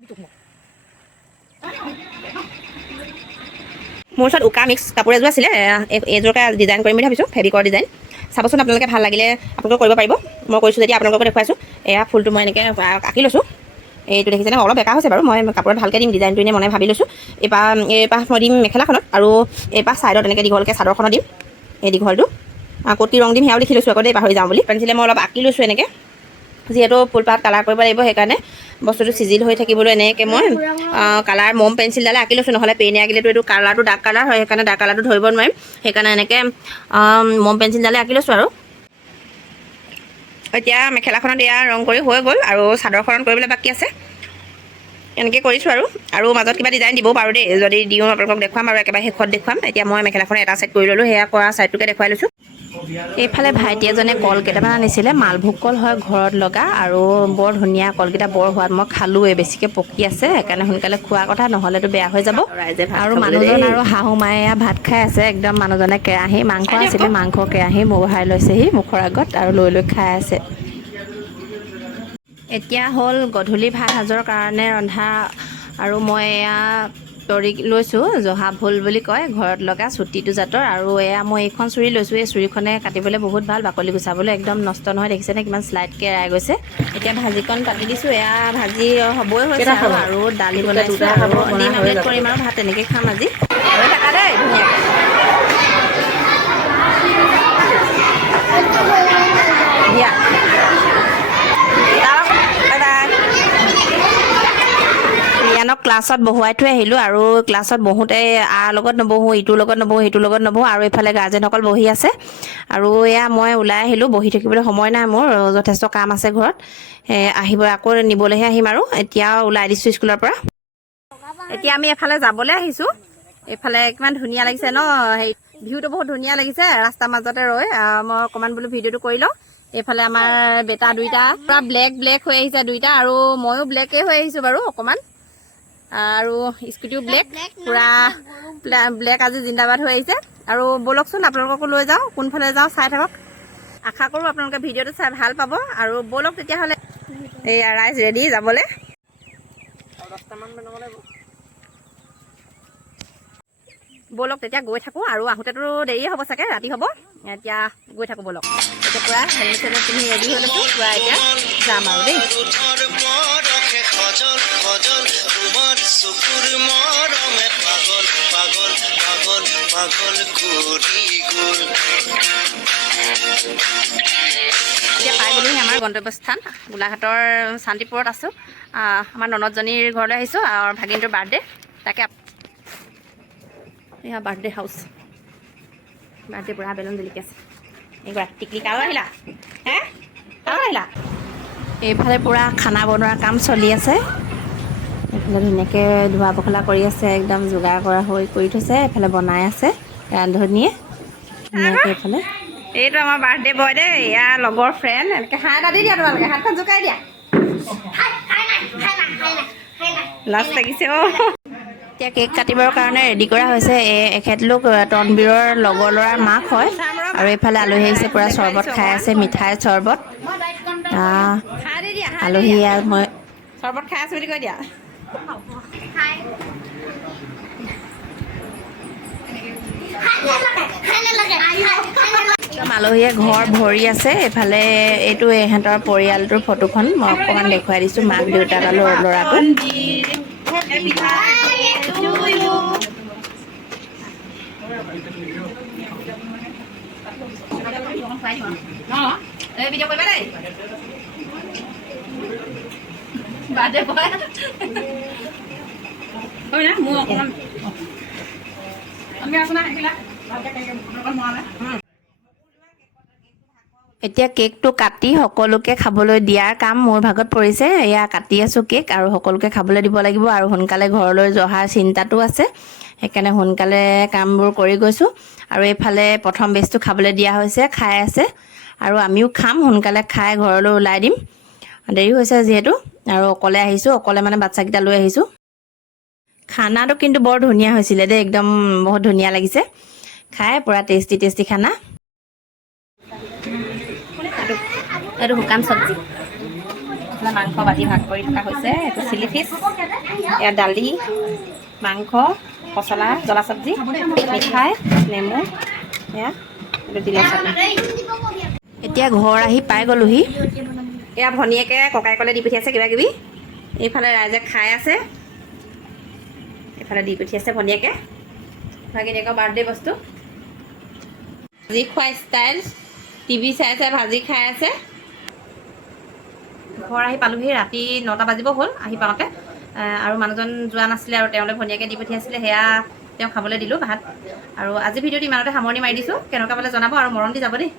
মোৰ ওচৰত উকা মিক্স কাপোৰ এযোৰ আছিলে, এইযোৰকে ডিজাইন কৰিম বুলি ভাবিছোঁ, ফেব্ৰিকৰ ডিজাইন। চাবচোন আপোনালোকে ভাল লাগিলে আপোনালোকে কৰিব পাৰিব। মই কৰিছোঁ যেতিয়া আপোনালোকক দেখুৱাইছোঁ। এয়া ফুলটো মই এনেকৈ আঁকি লৈছোঁ। এইটো দেখিছেনে, অলপ বেকা হৈছে বাৰু, মই কাপোৰত ভালকৈ দিম ডিজাইনটো এনেই মনে ভাবি লৈছোঁ। এইপাহ মই দিম মেখেলাখনত, আৰু এইপাহ ছাইডত এনেকৈ দীঘলকৈ চাদৰখনত দিম। এই দীঘলটো ক'ত কি ৰং দিম সেয়াও লিখি লৈছোঁ আকৌ দেই, পাহৰি যাওঁ বুলি। পেঞ্চিলে মই অলপ আঁকি লৈছোঁ এনেকৈ, যিহেতু ফুলপাত কালাৰ কৰিব লাগিব, সেইকাৰণে বস্তুটো চিজিল হৈ থাকিবলৈ এনেকৈ মই কালাৰ মম পেঞ্চিলডালে আঁকি লৈছোঁ। নহ'লে পেইনে আঁকিলেতো এইটো কালাৰটো ডাৰ্ক কালাৰ হয়, সেইকাৰণে ডাৰ্ক কালাৰটো ধৰিব নোৱাৰিম। সেইকাৰণে এনেকৈ মম পেঞ্চিলডালে আঁকি লৈছোঁ। আৰু এতিয়া মেখেলাখনত এয়া ৰং কৰি হৈ গ'ল, আৰু চাদৰখনত কৰিবলৈ বাকী আছে। এনেকৈ কৰিছোঁ আৰু মাজত কিবা ডিজাইন দিবও পাৰোঁ দেই, যদি দিওঁ আপোনালোকক দেখুৱাম, আৰু একেবাৰে শেষত দেখুৱাম। এতিয়া মই মেখেলাখন এটা ছাইড কৰি ল'লোঁ, সেয়া কৰা ছাইডটোকে দেখুৱাই লৈছোঁ। এইফালে ভাইটি এজনে কল কেইটামান আনিছিলে, মালভোগ কল হয় ঘৰত লগা, আৰু বৰ ধুনীয়া কলকেইটা, বৰ সোৱাদ। মই খালোঁৱে, বেছিকৈ পকি আছে, সেইকাৰণে সোনকালে খোৱা কথা, নহ'লেতো বেয়া হৈ যাব। আৰু মানুহজন আৰু শাহু মায়ে ভাত খাই আছে। একদম মানুহজনে কেৰাহী মাংস আছিলে, মাংস কেৰাহী বহাই লৈছেহি মুখৰ আগত, আৰু লৈ খাই আছে। এতিয়া হ'ল গধূলি ভাত সাজৰ কাৰণে ৰন্ধা, আৰু মই এয়া তৰি লৈছোঁ, জহা ভোল বুলি কয়, ঘৰত লগা চুটিটো জাতৰ। আৰু এয়া মই এইখন চুৰি লৈছোঁ, এই চুৰিখনে কাটিবলৈ বহুত ভাল, বাকলি গুচাবলৈ একদম নষ্ট নহয়। দেখিছেনে কিমান শ্লাইডকৈ এৰাই গৈছে। এতিয়া ভাজিকণ পাতি দিছোঁ, এয়া ভাজি হ'বই হৈছে, আৰু দালি বনাইছোঁ, আৰু ডিম আমলেট কৰিম, আৰু ভাত তেনেকৈ খাম আজি। ৰৈ থাকা দেই ধুনীয়াকৈ। দিয়া ৰিয়ানক ক্লাছত বহুৱাই থৈ আহিলোঁ, আৰু ক্লাছত বহোঁতে লগত নবহোঁ, ইটোৰ লগত নবহোঁ, সিটোৰ লগত নবহোঁ, আৰু এইফালে গাৰ্জেনসকল বহি আছে। আৰু এয়া মই ওলাই আহিলোঁ, বহি থাকিবলৈ সময় নাই মোৰ, যথেষ্ট কাম আছে ঘৰত। আহিব আকৌ নিবলৈহে আহিম, আৰু এতিয়া ওলাই দিছোঁ স্কুলৰ পৰা। এতিয়া আমি এফালে যাবলৈ আহিছোঁ। এইফালে কিমান ধুনীয়া লাগিছে ন, হেৰি ভিউটো বহুত ধুনীয়া লাগিছে, ৰাস্তাৰ মাজতে ৰৈ। মই অকণমান বোলো ভিডিঅ'টো কৰি লওঁ। এইফালে আমাৰ বেটা দুইটা পূৰা ব্লেক হৈ আহিছে দুইটা, আৰু ময়ো ব্লেকেই হৈ আহিছোঁ বাৰু অকণমান। আৰু স্কুটিও ব্লেক, পূৰা ব্লেক আজি জিন্দাবাদ হৈ আহিছে। আৰু ব'লকচোন আপোনালোককো লৈ যাওঁ, কোনফালে যাওঁ চাই থাকক। আশা কৰোঁ আপোনালোকে ভিডিঅ'টো চাই ভাল পাব। আৰু ব'লক তেতিয়াহ'লে, এইয়া ৰাইজ ৰেডি যাবলৈ। 10টামান বনাব লাগিব। ব'লক তেতিয়া গৈ থাকোঁ, আৰু আহোঁতেতো দেৰিয়ে হ'ব চাগে, ৰাতি হ'ব। এতিয়া গৈ থাকোঁ ব'লক। এতিয়া পূৰা হেলমেট চেলমেট পিন্ধি ৰেডি হৈ লৈছোঁ, পূৰা এতিয়া যাম আৰু দেই। এতিয়া পাই গ'লোহি আমাৰ গন্তব্যস্থান, গোলাঘাটৰ শান্তিপুৰত আছোঁ। আমাৰ ননদজনীৰ ঘৰলৈ আহিছোঁ, আৰু ভাগিনটোৰ বাৰ্থডে, তাকে এয়া বাৰ্থডে হাউচ, বাৰ্থডে পূৰা বেলুন জিলিকি আছে। এইগৰাকী টিকলি কাৰো আহিলা, কাৰো আহিলা। এইফালে পূৰা খানা বনোৱাৰ কাম চলি আছে। এইফালে ধুনীয়াকৈ ধোৱা পখলা কৰি আছে, একদম যোগাৰ কৰি থৈছে। এইফালে বনাই আছে ৰান্ধনীয়ে ধুনীয়াকৈ। এইফালে এইটো আমাৰ বাৰ্থডে বয় দেই, ইয়াৰ লগৰ ফ্ৰেণ্ড। এনেকৈ হাত এটা দি দিয়া, তোমালোকে হাতখন জোকাই দিয়া, লাজ লাগিছে অ'। এতিয়া কেক কাটিবৰ কাৰণে ৰেডি কৰা হৈছে। এখেতলোক তনবীৰৰ লগৰ ল'ৰাৰ মাক হয়, আৰু এইফালে আলহী আহিছে, পূৰা চৰ্বত খাই আছে, মিঠাই চৰ্বত। আলহী মই চৰ্বত খাই আছোঁ বুলি কৈ দিয়া। আলহীয়ে ঘৰ ভৰি আছে। এইফালে এইটো ইহঁতৰ পৰিয়ালটোৰ ফটোখন মই অকণমান দেখুৱাই দিছোঁ, মাক দেউতাক আৰু ল'ৰাটো। এতিয়া কেকটো কাটি সকলোকে খাবলৈ দিয়াৰ কাম মোৰ ভাগত পৰিছে। এয়া কাটি আছোঁ কেক, আৰু সকলোকে খাবলৈ দিব লাগিব, আৰু সোনকালে ঘৰলৈ অহাৰ চিন্তাটো আছে, সেইকাৰণে সোনকালে কামবোৰ কৰি গৈছোঁ। আৰু এইফালে প্ৰথম বেচটো খাবলৈ দিয়া হৈছে, খাই আছে, আৰু আমিও খাম। সোনকালে খাই ঘৰলৈ ওলাই দিম, দেৰি হৈছে যিহেতু। আৰু অকলে আহিছোঁ, অকলে মানে বাচ্ছাকেইটা লৈ আহিছোঁ। খানাটো কিন্তু বৰ ধুনীয়া হৈছিলে দেই, একদম বহুত ধুনীয়া লাগিছে খাই, পূৰা টেষ্টি টেষ্টি খানা। এইটো শুকান চব্জি, এইফালে মাংস বাতি ভাগ কৰি থকা হৈছে। এইটো চিলি ফিছ, এয়া দালি, মাংস, পচলা, জ্বলা চব্জি, মিঠাই, নেমু, এয়া এইটো তিলৰ চাটনি। এতিয়া ঘৰ আহি পাই গ'লোহি। এয়া ভনীয়েকে ককাইকলে দি পঠিয়াইছে কিবা কিবি। এইফালে ৰাইজে খাই আছে, এইফালে দি পঠিয়াইছে ভনীয়েকে ভাগিনীয়েকৰ বাৰ্থডে বস্তু। ভাজি খোৱা ষ্টাইল, টিভি চাই চাই ভাজি খাই আছে। ঘৰ আহি পালোহি, ৰাতি 9টা বাজিব হ'ল আহি পাওঁতে। আৰু মানুহজন যোৱা নাছিলে আৰু তেওঁলৈ ভনীয়েকে দি পঠিয়াইছিলে, সেয়া তেওঁ খাবলৈ দিলোঁ ভাত। আৰু আজি ভিডিঅ'টো ইমানতে সামৰণি মাৰি দিছোঁ। কেনেকুৱা পালে জনাব আৰু মৰম দি যাব দেই।